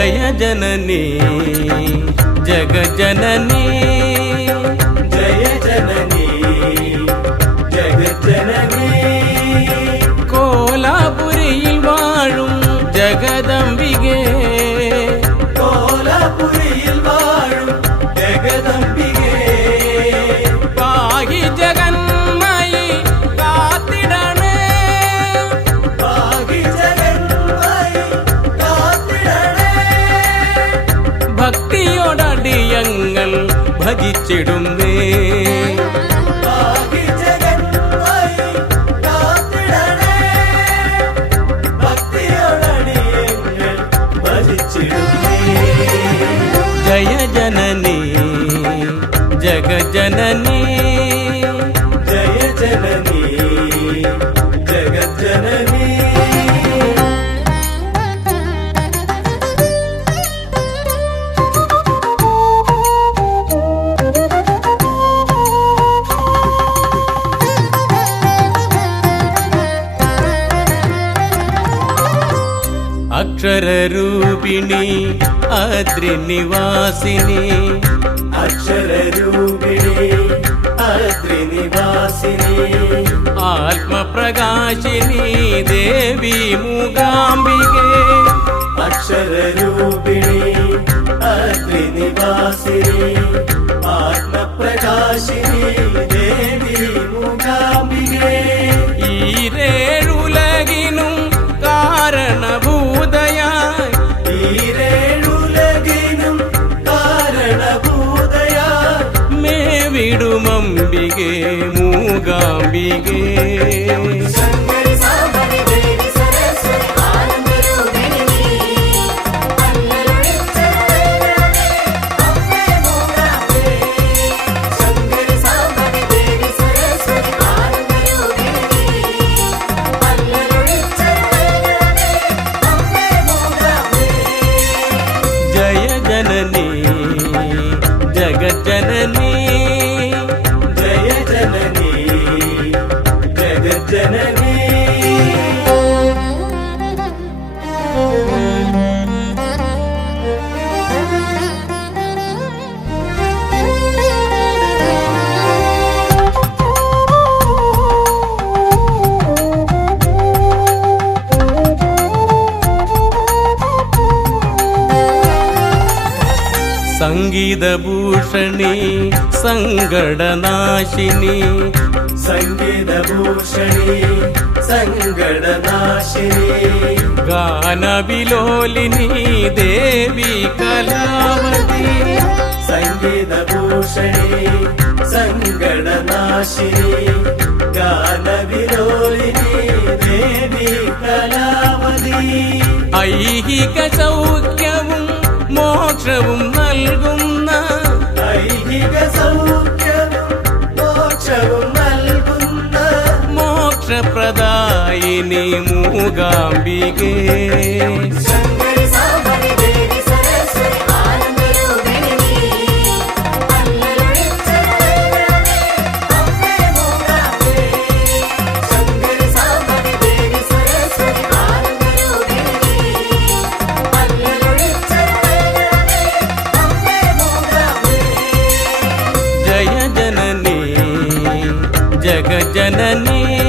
ജനനീ ജഗജനനീ ജയ ജനനീ ജഗജ്ജനനീ കോലാപുരിയിൽ ഭജിച്ചിടുന്നേ ജയ ജനനീ ജഗജനനീ അക്ഷരരൂപിണി അദ്രിനിവാസിനി. അക്ഷരരൂപിണി അദ്രിനിവാസിനി. ആത്മപ്രകാശിനി ദേവി മൂകാംബികേ. അക്ഷരരൂപിണി അദ്രിനിവാസിനി. ആത്മപ്രകാശിനി മേവിടുമംബികേ മൂകാംബികേ സംഗീതഭൂഷണി സങ്കടനാശിനി. സംഗീതഭൂഷണി സങ്കടനാശിനി. ഗാനവിലോലിനി ദേവി കലാവതി. സംഗീതഭൂഷണി സങ്കടനാശിനി. ഗാനവിലോലിനി ദേവി കലാവതി. ഐഹിക സൗഖ്യവും മോക്ഷവും നൽകുന്ന ഐഹിക സൗഖ്യവും മോക്ഷവും നൽകുന്ന മോക്ഷപ്രദായിനി മൂകാംബികേ. ജഗജനനീ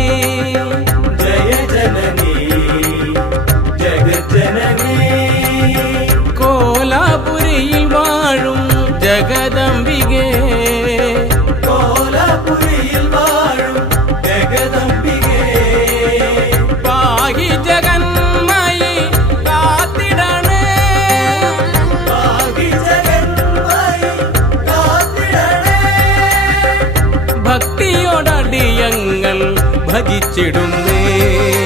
ഭജിച്ചിടുന്നേ